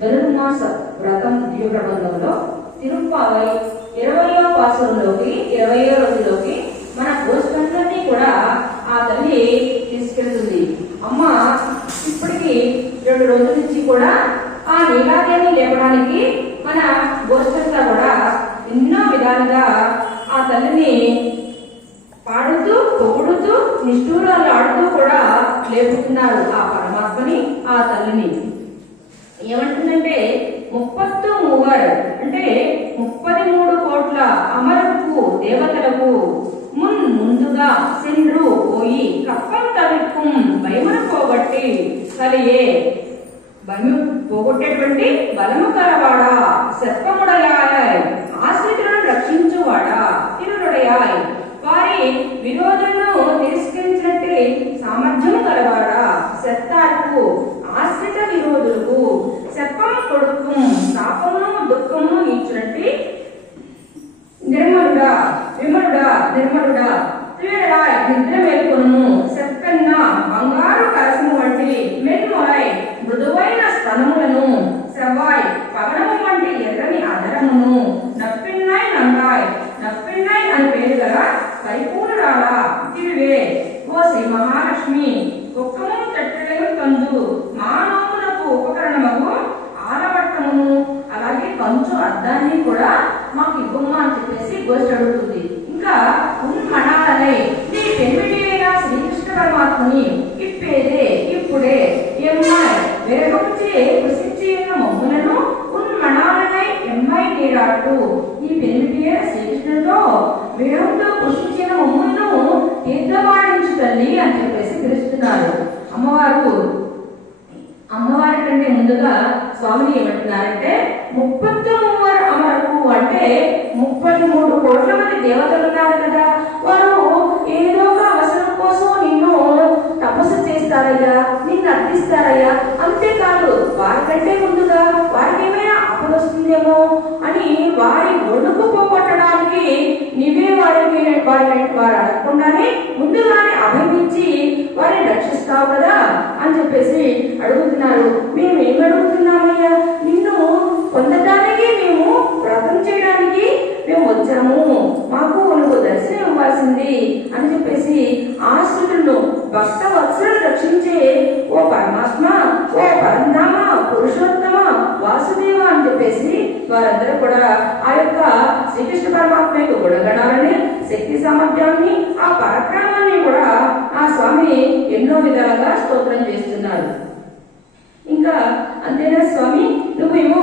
ధనుర్మాస వ్రతం దివ్య ప్రబంధంలో తిరుప్పావై ఇరవయో పాసంలోకి ఇరవయో రోజులోకి మన గోష్ఠులన్నీ కూడా ఆ తల్లి తీసుకెళ్తుంది. అమ్మ ఇప్పటికి రెండు రోజుల నుంచి కూడా ఆ నీలాదేవి లేపడానికి మన గోష్ఠంతా కూడా ఎన్నో విధాలుగా ఆ తల్లిని పాడుతూ పొగుడుతూ నిష్ఠూరాలు ఆడుతూ కూడా లేపుతున్నారు ఆ పరమాత్మని ఆ తల్లిని. ఏమంటున్నారు? ముప్పత్తు అంటే ముప్పది మూడు కోట్ల అమరపు దేవతలకు మున్ ముందుగా సెండ్రు పోయి కప్పం తవిక్కుం భయమును పోగొట్టి కలియే భయము పోగొట్టేటువంటి బలము కలవాడా సర్పముడయాయ్ ఆశ్రితులను రక్షించువాడా తిరుడయాయ్ వారి విరోధ com తపస్సు నిన్ను అర్థిస్తారయ్యా అంతేకాదు వారికంటే ముందుగా వారికి ఏమైనా ఆపదొస్తుందేమో అని వారి ఒడుకు పోగొట్టడానికి నీవే వారికి వారి వారు అడగకుండానే ముందుగానే అభిమించి వారిని రక్షిస్తావు కదా అని చెప్పేసి అడుగుతున్నారు. మేము ఏం అడుగుతున్నామయ్యా? నిన్ను పొందటానికి మేము వ్రతం చేయడానికి మేము వచ్చాము. మాకు నువ్వు దర్శనం ఇవ్వాల్సింది అని చెప్పేసి ఆశ్రితులను భక్త వత్సలు రక్షించే ఓ పరమాత్మ ఓ పరంధామ పురుషోత్తమ వాసుదేవ అని చెప్పేసి వారందరూ కూడా ఆ యొక్క శ్రీకృష్ణ పరమాత్మ యొక్క గుణగణాలని శక్తి సామర్థ్యాన్ని ఆ పరక్రమాన్ని కూడా ఆ స్వామి ఎన్నో విధాలుగా స్తోత్రం చేస్తున్నారు. ఇంకా అంతేనా స్వామి? నువ్వు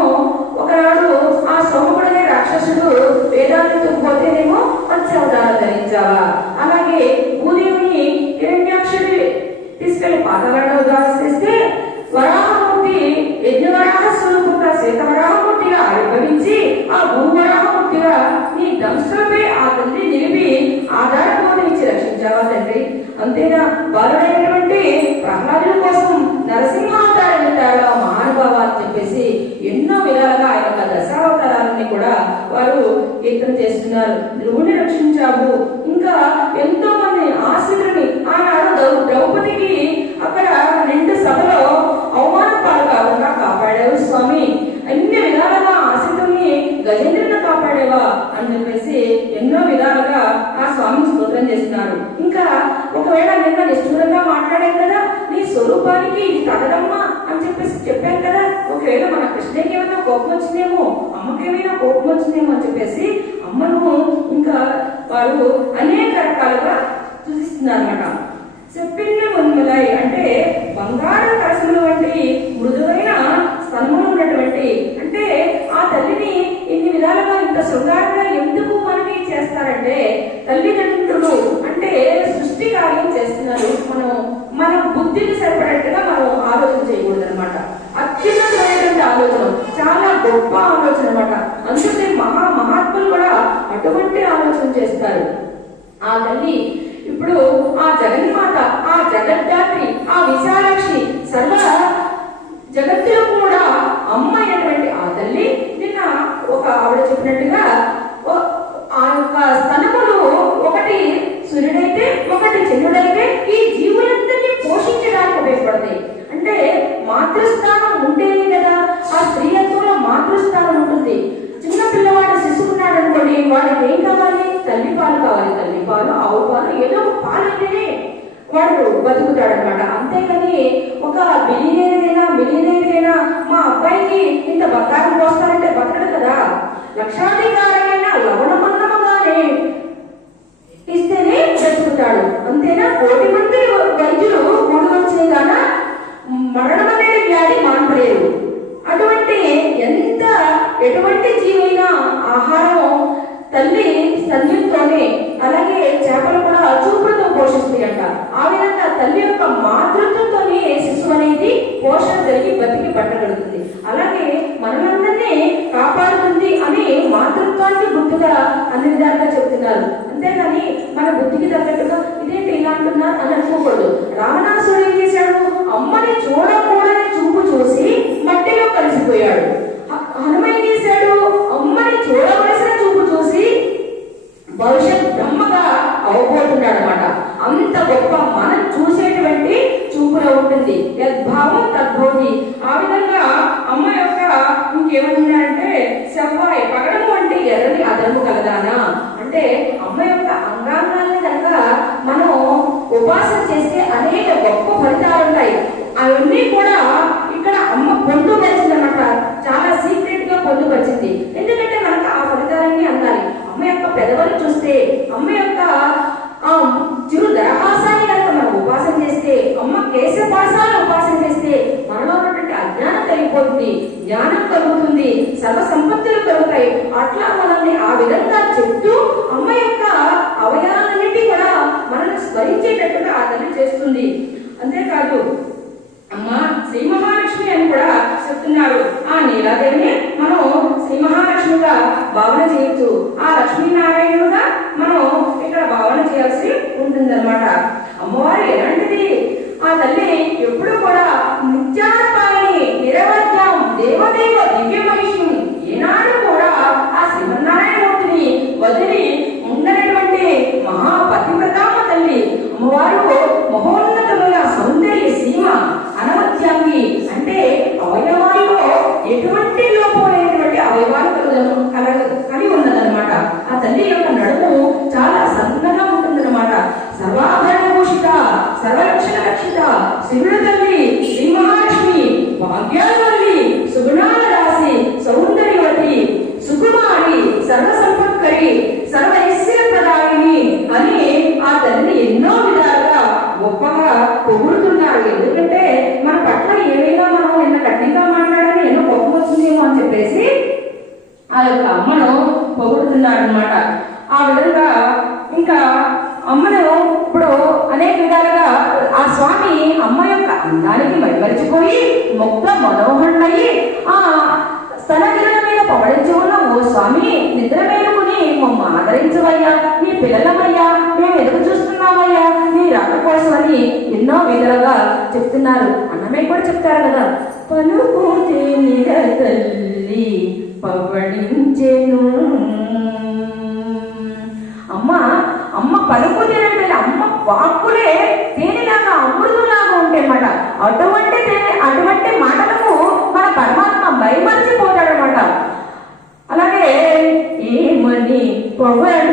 ఒకనాడు ఆ సోమకుడనే రాక్షసుడు వేదాలను పోతేనేమో మత్స్యావతారం ధరించావా అలాగే భూదేవిని హిరణ్యాక్షుడి తీసుకెళ్ళి పాతగడలో దాచేస్తే వరాహమూర్తి యజ్ఞవరాహ స్వరూపంగా శ్వేతవరాహమూర్తిగా ఆవిర్భవించి ఆ భూవరాహమూర్తిగా నీ దంశలపై ఆ తల్లి నిలిపి ఆధారబోధి ఇచ్చి రక్షించావా తండ్రి అంతేనా బాలుడైనటువంటి ప్రహ్లాదుల కోసం నరసింహావతారం ఎత్తాడు ఆ మహానుభావ అని చెప్పేసి ఎన్నో విధాలుగా ఆయన యొక్క దశావతారాలని కూడా వారు కీర్తన చేస్తున్నారు ధ్రువుని రక్షించావు ఇంకా ఎంతో మంది ఆశ్రితుని ఆనాడు ద్రౌ- ద్రౌపదికి అక్కడ నిండు సభలో అవమానం పాలు కాకుండా కాపాడావు స్వామి అన్ని విధాలుగా ఆశ్రితుల్ని గజేంద్రుని కాపాడేవా అని చెప్పేసి ఎన్నో విధాలుగా ఆ చేస్తున్నారు. ఇంకా ఒకవేళ నిన్న నిష్ఠూరంగా మాట్లాడాను కదా నీ స్వరూపానికి ఇది తగదమ్మా అని చెప్పేసి చెప్పాను కదా ఒకవేళ మన కృష్ణకి ఏమైనా కోపం వచ్చిందేమో అమ్మకి ఏమైనా కోపం వచ్చిందేమో అని చెప్పేసి అమ్మను ఇంకా వారు అనేక రకాలుగా సూచిస్తున్నారు అన్నమాట చెప్పిన ఉన్మలై అంటే బంగారు కలసములు వంటి మృదువైన స్తనములు ఉన్నటువంటి అంటే ఆ తల్లిని విధాలుగా ఇంత శృంగారంగా ఎందుకు మనకి చేస్తారంటే తల్లిదండ్రులు అంటే సృష్టి కార్యం చేస్తున్నారు. మనం మన బుద్ధికి సరిపడేట్టుగా మనం ఆలోచన చేయకూడదు అనమాట అత్యున్నతమైనటువంటి ఆలోచన. చాలా గొప్ప ఆలోచన అనమాట అందుకే మహా మహాత్ములు కూడా అటువంటి ఆలోచన చేస్తారు. ఆ తల్లి ఇప్పుడు ఆ జగన్మాత ఆ జగద్ధాత్రి ఆ విశాలాక్షి సర్వ జగత్తులో బతుకుతాడు అనమాట అంతేకాని ఒక బిలియనీర్ అయినా మిలియనీర్ అయినా మా అబ్బాయికి ఇంత బంగారం పోస్తారంటే బతకడు కదా. లక్షాధికారైన లవణమన్నమగానే ఇస్తేనే బతుకుతాడు అంతేనా? కోటి మంది వైద్యులు మూడు వచ్చేదానా మరణం అనేది వ్యాధి మానపడేరు అటువంటి ఎంత ఎటువంటి జీవైనా ఆహారం తల్లి సన్యంతోనే జరిగి బతికి పట్టగలుగుతుంది అలాగే మనమందరినీ కాపాడుతుంది అని మాతృత్వానికి గుర్తుగా అన్ని విధాలుగా చెప్తున్నారు అంతేగాని మన బుద్ధికి తగ్గట్టుగా ఇదేంటి ఇలా అంటున్నారు అని అనుకోకూడదు రావణాసుడు ఏం చేశాడు అమ్మని చూడకూడని చూపు చూసి మట్టిలో కలిసిపోయాడు హ- హనుమ ఏం చేశాడు అమ్మని చూడవలసిన చూపు చూసి భవిష్యత్ బ్రహ్మగా అవబోతున్నాడు అనమాట అంత గొప్ప మనం చూసేటువంటి చూపులో ఉంటుంది యద్భావం తద్భవతి ఆ విధంగా అమ్మ యొక్క ఇంకేమన్నాడంటే సెవ్వాయి పగడము అంటే ఎర్రని అదనము కలదానా అంటే అమ్మ యొక్క అంగాంగాన్ని కనుక మనం ఉపాసన చేస్తే అనేక గొప్ప ఫలితాలు ఉంటాయి అవన్నీ కూడా ఇక్కడ అమ్మ పొందుపరిచిందన్నమాట చాలా సీక్రెట్గా పొందుపరిచింది ఎందుకంటే మనకు ఆ ఫలితాలన్నీ అందాలి అమ్మ యొక్క పెదవులు చూస్తే అమ్మ యొక్క ఆ చిరు దరహాసాన్ని కనుక మనం ఉపాసన చేస్తే అమ్మ కేశపాసాన్ని ఉపాసన చేస్తే మనలో ఉన్నటువంటి అజ్ఞానం కలిగిపోతుంది జ్ఞానం కలుగుతుంది సర్వ సంపత్తులు కలుగుతాయి అట్లా మనల్ని ఆ విధంగా చెప్తూ అమ్మ యొక్క అవయవాలన్నిటి కూడా మనల్ని లేకుండా ఆ తల్లి చేస్తుంది. అంతేకాదు అమ్మ శ్రీ మహాలక్ష్మి అని కూడా చెప్తున్నారు. ఆ నీలాదేవిని మనం శ్రీ మహాలక్ష్మిగా భావన చేయొచ్చు. ఆ లక్ష్మీనారాయణుగా మనం ఇక్కడ భావన చేయాల్సి ఉంటుందన్నమాట. అమ్మవారు ఎలాంటిది? ఆ తల్లి ఎప్పుడు కూడా నిత్యానపాయని నిరవధ్యం దేవదేవ దివ్య మహిషం ఏనాడు కూడా ఆ శ్రీమన్నారాయణమూర్తిని వదిలి ఉండనటువంటి మహాపతివ్రతామ తల్లి అమ్మవారు మహోన్నతమైన సౌందర్య సీమ అనవత్యాంగి అంటే అవయవాల్లో ఎటువంటి లోపం లేనటువంటి అవయవాలు కలుగను కలగ కలిగి ఉన్నదన్నమాట ఆ తల్లి యొక్క నడుము చాలా సన్నగా ఉంటుందన్నమాట సర్వాభరణ భూషిత సర్వలక్షణ రక్షిత శివుడు తల్లి శ్రీ మహాలక్ష్మి భాగ్యాలవల్లి సుగుణాల రాశి సౌందర్యవతి సుకుమారి సర్వ సంపత్కరి సర్వ ప్రదాయిని అని ఆ తల్లిని ఎన్నో విధాలుగా గొప్పగా పొగుడుతున్నారు ఎందుకంటే మన పట్ల ఏమైనా మనం నిన్న గట్టిగా మాట్లాడాలని ఎన్నో గొప్ప వచ్చిందేమో అని చెప్పేసి ఆ యొక్క అమ్మను పొగుడుతున్నాడు అనమాట ఆ విధంగా ఇంకా అమ్మను ఇప్పుడు అనేక విధాలుగా ఆ స్వామి అమ్మ యొక్క అందానికి మైమరిచిపోయి ముక్త మనోహరుడయి ఆ స్తనగిరణ మీద పవడించి ఉన్న ఓ స్వామి నిద్ర మేలుకుని మమ్మ ఆదరించవయ్యా. నీ పిల్లలమయ్యా మేము ఎదురు చూస్తున్నామయ్యా. నీ రాక కోసమని ఎన్నో విధాలుగా చెప్తున్నారు. అన్నమే కూడా చెప్తారు కదా. పలుకుతే నిర తల్లి పవడించెను అమ్మ అమ్మ పలుకు తినండి అమ్మ వాక్కులే తేనెలాగా అమృతంలాగా ఉంటాయి అన్నమాట అటువంటి తేనె అటువంటి మాటలకు మన పరమాత్మ భయమర్చిపోతాడనమాట అలాగే ఏమని పొగడునమే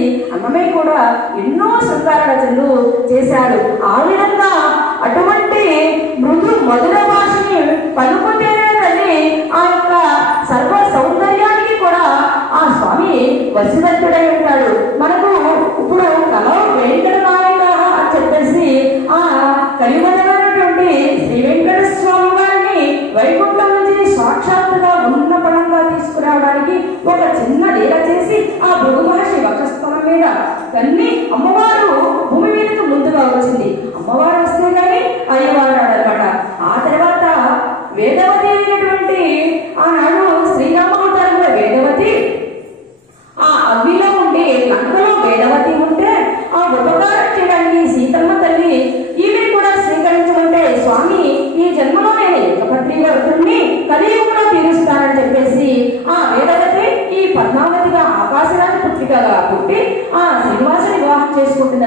చెప్పేసి అన్నమే కూడా ఎన్నో శృంగార రచనలు చేశాడు. ఆ విధంగా అటువంటి మృదు మధుర భాషని పలుకుతేనే తల్లి ఆ యొక్క సర్వ సౌందర్యానికి కూడా ఆ స్వామి వసిదత్తుడై ఉంటాడు. మనకు ఇప్పుడు కలవ వెంకట సాక్షాత్తుగా ఉన్న పడంగా తీసుకురావడానికి ఒక చిన్న లీల చేసి ఆ భృగు మహర్షి వక్షస్థలం మీద తన్ని అమ్మవారు భూమి మీదకు ముందుగా వచ్చింది. అమ్మవారు వస్తే కానీ అయ్యవారు అనమాట ఆ తర్వాత వేదవతి అయినటువంటి ఆనాడు శ్రీరామవతారంలో వేదవతి ఆ అగ్నిలో ఉండి లంకలో వేదవతి ఉంటే ఆ ఉపకారం చేయడానికి సీతమ్మ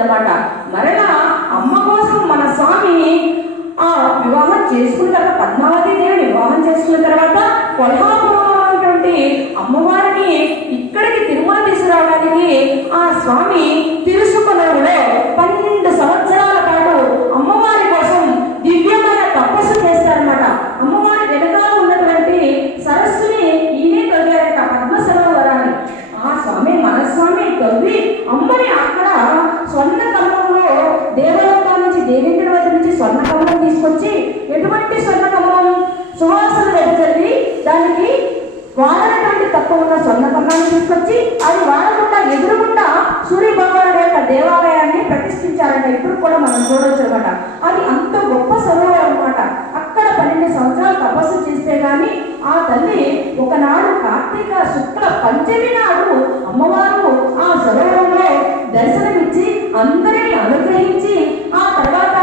అనమాట మరలా అమ్మ కోసం మన స్వామి ఆ వివాహం చేసుకున్న తర్వాత పద్మావతి దేవిని వివాహం చేసుకున్న తర్వాత కొల్హాపురటువంటి అమ్మవారిని ఇక్కడికి తిరుమల తీసుకురావడానికి ఆ స్వామి తిరుసు వాడనటువంటి ఉన్న సొన్న కమలాన్ని తీసుకొచ్చి అది వాడకుండా ఎదురుగుండా సూర్య భగవానుడు యొక్క దేవాలయాన్ని ప్రతిష్ఠించారంట. ఇప్పుడు కూడా మనం చూడవచ్చు అనమాట అది అంత గొప్ప సరోవరం అనమాట అక్కడ పన్నెండు సంవత్సరాలు తపస్సు చేస్తే గాని ఆ తల్లి ఒకనాడు కార్తీక శుక్ల పంచమి నాడు అమ్మవారు ఆ సరోవరంలో దర్శనమిచ్చి అందరిని అనుగ్రహించి ఆ తర్వాత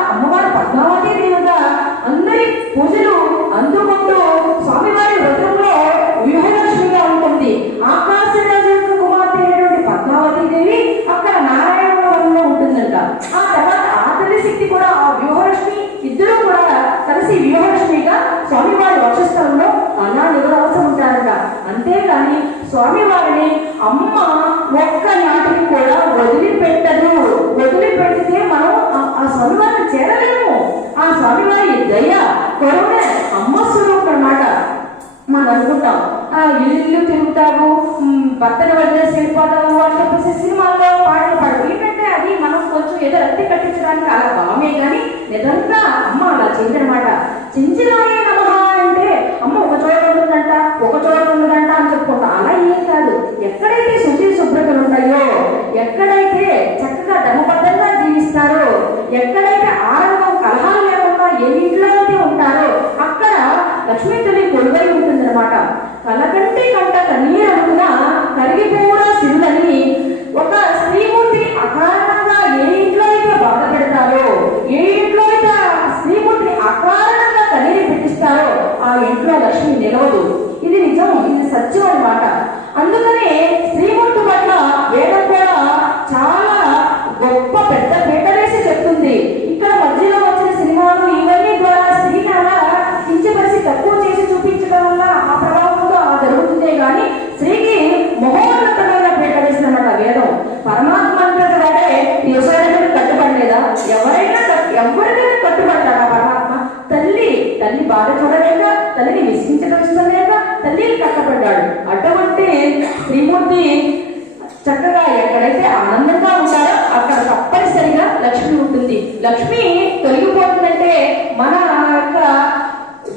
తిరుగుతారు భర్తను వదిలేసి వెళ్ళిపోతారు అని చెప్పేసి సినిమాల్లో పాటలు పాడు ఏంటంటే అది మనం కొంచెం ఏదో రక్తి కట్టించడానికి అలా బామే కానీ నిజంగా అమ్మ అలా చెందనమాట చించిరాయే నమ అంటే అమ్మ ఒక చోట ఉంటుందంట ఒక చోట ఉండదంట అని చెప్పుకుంటా. అలా ఏం కాదు. ఎక్కడైతే శుచి తల్లి చూడలేక తల్లిని విసిగించడం ఇష్టం తల్లిని కష్టపడ్డాడు. అటువంటి శ్రీమూర్తి చక్కగా ఎక్కడైతే ఆనందంగా ఉంటారో అక్కడ తప్పనిసరిగా లక్ష్మి ఉంటుంది. లక్ష్మి తొలగిపోతుందంటే మన యొక్క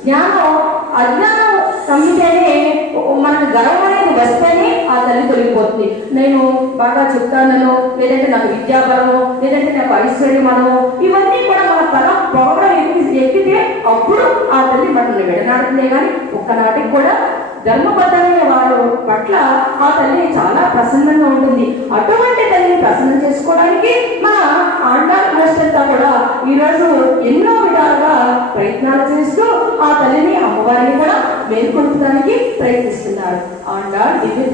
జ్ఞానం అజ్ఞానం కమ్మితేనే మనకు గర్వం అనేది వస్తేనే ఆ తల్లి తొలగిపోతుంది. నేను బాగా చెప్తానో లేదంటే నాకు విద్యాబలమో లేదంటే నాకు ఐశ్వర్యమనమో ఇవన్నీ కూడా మన తల పొగడం ఎక్కి ఎక్కితే అప్పుడు ఆ తల్లి మనల్ని విడనాడుతుందే కానీ ఒక్కనాటికి కూడా ధర్మబద్ధమైన వాడు పట్ల ఆ తల్లి చాలా ప్రసన్నంగా ఉంటుంది. అటువంటి తల్లిని ప్రసన్నం చేసుకోవడానికి మన ఆండాల్ మాస్టర్తో కూడా ఈరోజు ఎన్నో విధాలుగా ప్రయత్నాలు చేస్తూ ఆ తల్లిని అమ్మవారిని కూడా మేల్కొల్పడానికి ప్రయత్నిస్తున్నారు ఆండాల్ దివ్య